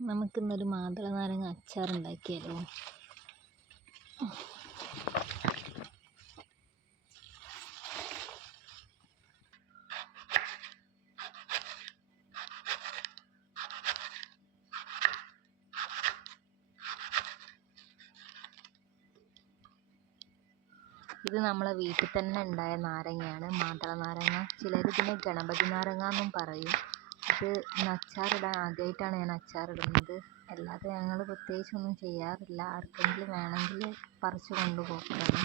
നമുക്കിന്നൊരു മാതള നാരങ്ങ അച്ചാർ ഉണ്ടാക്കിയാലോ? ഇത് നമ്മളെ വീട്ടിൽ തന്നെ ഉണ്ടായ നാരങ്ങയാണ്, മാതള നാരങ്ങ. ചിലർ ഇതിനെ ഗണപതി നാരങ്ങ എന്നും പറയും. ഇത് ഇന്ന് അച്ചാറിടാൻ ആദ്യമായിട്ടാണ് ഞാൻ അച്ചാറിടുന്നത്. അല്ലാതെ ഞങ്ങൾ പ്രത്യേകിച്ചൊന്നും ചെയ്യാറില്ല. ആർക്കെങ്കിലും വേണമെങ്കിൽ പറിച്ചു കൊണ്ടുപോകാനാണ്.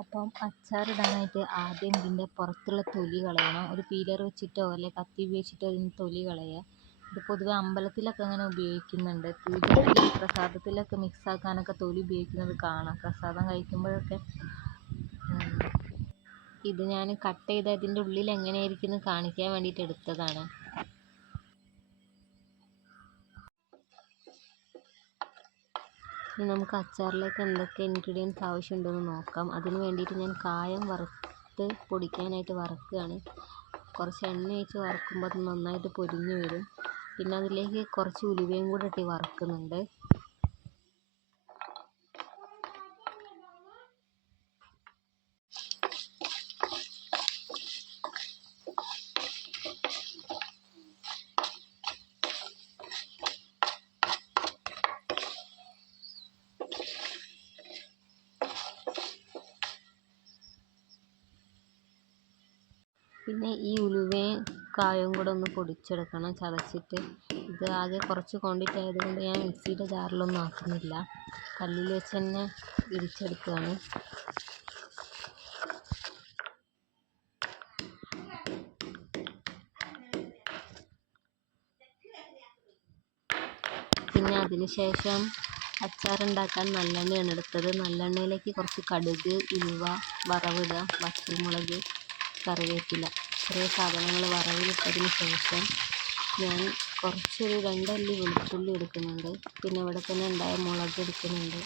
അപ്പം അച്ചാറിടാനായിട്ട് ആദ്യം ഇതിൻ്റെ പുറത്തുള്ള തൊലി കളയണം. ഒരു പീലർ വെച്ചിട്ടോ അല്ലെങ്കിൽ കത്തി ഉപയോഗിച്ചിട്ടോ ഇതിന് തൊലി കളയുക. ഇത് പൊതുവെ അമ്പലത്തിലൊക്കെ അങ്ങനെ ഉപയോഗിക്കുന്നുണ്ട്. പൂജയ്ക്ക് പ്രസാദത്തിലൊക്കെ മിക്സ് ആക്കാനൊക്കെ തൊലി ഉപയോഗിക്കുന്നത് കാണാം, പ്രസാദം കഴിക്കുമ്പോഴൊക്കെ. ഇത് ഞാൻ കട്ട് ചെയ്ത് അതിൻ്റെ ഉള്ളിൽ എങ്ങനെയായിരിക്കും എന്ന് കാണിക്കാൻ വേണ്ടിയിട്ട് എടുത്തതാണ്. ഇനി നമുക്ക് അച്ചാറിലേക്ക് എന്തൊക്കെ ഇൻഗ്രീഡിയൻസ് ആവശ്യമുണ്ടെന്ന് നോക്കാം. അതിന് വേണ്ടിയിട്ട് ഞാൻ കായം വറുത്ത് പൊടിക്കാനായിട്ട് വറക്കുകയാണ്. കുറച്ച് എണ്ണ ഒഴിച്ച് വറക്കുമ്പോൾ അത് നന്നായിട്ട് പൊരിഞ്ഞ് വരും. പിന്നെ അതിലേക്ക് കുറച്ച് ഉലുവയും കൂടെ ഇട്ട് വറക്കുന്നുണ്ട്. പിന്നെ ഈ ഉലുവയും കായവും കൂടെ ഒന്ന് പൊടിച്ചെടുക്കണം, ചതച്ചിട്ട്. ഇത് ആകെ കുറച്ച് ക്വാണ്ടിറ്റി ആയതുകൊണ്ട് ഞാൻ മിക്സിയുടെ ജാറിലൊന്നും ആക്കുന്നില്ല, കല്ലിൽ വെച്ച് തന്നെ ഇടിച്ചെടുക്കുകയാണ്. പിന്നെ അതിന് ശേഷം അച്ചാറുണ്ടാക്കാൻ നല്ലെണ്ണയാണ് എടുത്തത്. നല്ലെണ്ണയിലേക്ക് കുറച്ച് കടുക്, ഉലുവ, വറവിടുക, പച്ചമുളക്, കറിവേപ്പില, ഇത്രയും സാധനങ്ങൾ വറവിലിട്ടതിന് ശേഷം ഞാൻ കുറച്ചൊരു 2 അല്ലി വെളുത്തുള്ളി എടുക്കുന്നുണ്ട്. പിന്നെ ഇവിടെ തന്നെ ഉണ്ടായ മുളക് എടുക്കുന്നുണ്ട്,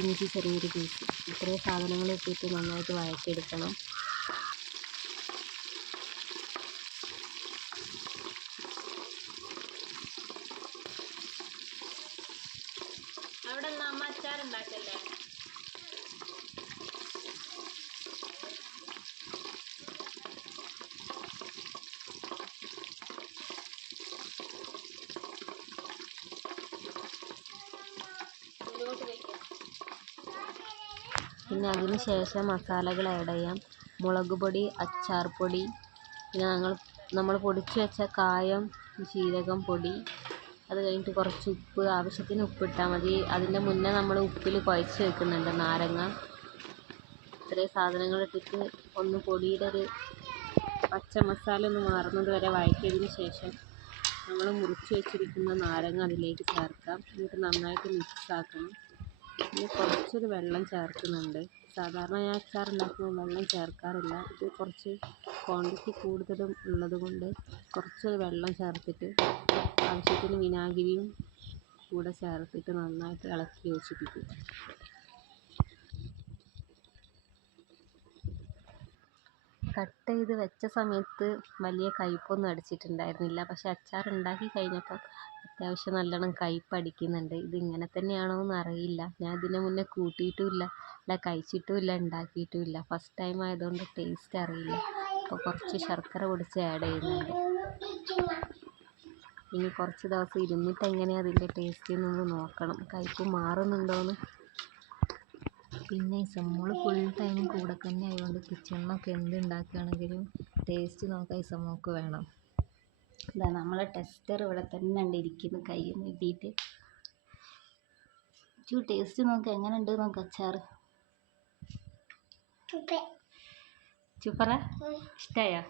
ഇഞ്ചി ചെറിയൊരു പീസ്. ഇത്രയും സാധനങ്ങൾ ഇട്ടിട്ട് നന്നായിട്ട് വഴറ്റിയെടുക്കണം. അവിടെ അമ്മ അച്ചാറുണ്ടാക്കല്ലേ? പിന്നെ അതിന് ശേഷം മസാലകൾ ആഡ് ചെയ്യാം. മുളക് പൊടി, അച്ചാർ പൊടി, പിന്നെ നമ്മൾ പൊടിച്ച് വെച്ച കായം, ജീരകം പൊടി, അത് കഴിഞ്ഞിട്ട് കുറച്ച് ഉപ്പ്, ആവശ്യത്തിന് ഉപ്പിട്ടാൽ മതി. അതിൻ്റെ മുന്നേ നമ്മൾ ഉപ്പിൽ കുഴച്ച് വെക്കുന്നുണ്ട് നാരങ്ങ. ഇത്രയും സാധനങ്ങൾ ഇട്ടിട്ട് ഒന്ന് പൊടിയുടെ ഒരു പച്ച മസാല ഒന്ന് മാറുന്നത് വരെ വഴറ്റിയതിന് ശേഷം നമ്മൾ മുറിച്ച് വെച്ചിരിക്കുന്ന നാരങ്ങ അതിലേക്ക് ചേർക്കാം. എന്നിട്ട് നന്നായിട്ട് മിക്സ് ആക്കണം. പിന്നെ കുറച്ചൊരു വെള്ളം ചേർക്കുന്നുണ്ട്. സാധാരണ ഞാൻ അച്ചാർ ഉണ്ടാക്കുമ്പോൾ വെള്ളം ചേർക്കാറില്ല. ഇത് കുറച്ച് ക്വാണ്ടിറ്റി കൂടുതലും ഉള്ളത് കൊണ്ട് കുറച്ചൊരു വെള്ളം ചേർത്തിട്ട് ആവശ്യത്തിന് വിനാഗിരിയും കൂടെ ചേർത്തിട്ട് നന്നായിട്ട് ഇളക്കി യോജിപ്പിക്കും. കട്ട് ചെയ്ത് വെച്ച സമയത്ത് വലിയ കയ്പ്പൊന്നും അടിച്ചിട്ടുണ്ടായിരുന്നില്ല. പക്ഷെ അച്ചാർ ഉണ്ടാക്കി കഴിഞ്ഞപ്പോൾ അത്യാവശ്യം നല്ലോണം കയ്പ്പ് അടിക്കുന്നുണ്ട്. ഇത് ഇങ്ങനെ തന്നെയാണോ എന്ന് അറിയില്ല. ഞാൻ ഇതിന് മുന്നേ കൂട്ടിയിട്ടുമില്ല, കഴിച്ചിട്ടുമില്ല, ഉണ്ടാക്കിയിട്ടുമില്ല. ഫസ്റ്റ് ടൈം ആയതുകൊണ്ട് ടേസ്റ്റ് അറിയില്ല. അപ്പോൾ കുറച്ച് ശർക്കര പൊടിച്ച് ആഡ് ചെയ്യുന്നുണ്ട്. ഇനി കുറച്ച് ദിവസം ഇരുന്നിട്ട് എങ്ങനെയാണ് അതിൻ്റെ ടേസ്റ്റ് എന്നൊന്ന് നോക്കണം, കയ്പ്പ് മാറുന്നുണ്ടോയെന്ന്. പിന്നെ ഇസമ്മോൾ ഫുൾ ടൈം കൂടെ തന്നെ ആയതുകൊണ്ട് കിച്ചണിലൊക്കെ എന്ത് ഉണ്ടാക്കുകയാണെങ്കിലും ടേസ്റ്റ് നോക്കാൻ ഇസമ്മോൾക്ക് വേണം. ഇതാ നമ്മളെ ടെസ്റ്റർ ഇവിടെ തന്നെ ഉണ്ട് ഇരിക്കുന്നു, കൈ നീട്ടിയിട്ട്. ടേസ്റ്റ് നോക്കാം, എങ്ങനെ ഉണ്ട് നോക്കാം അച്ചാർ. സൂപ്പറാ? ഇഷ്ടമായോ?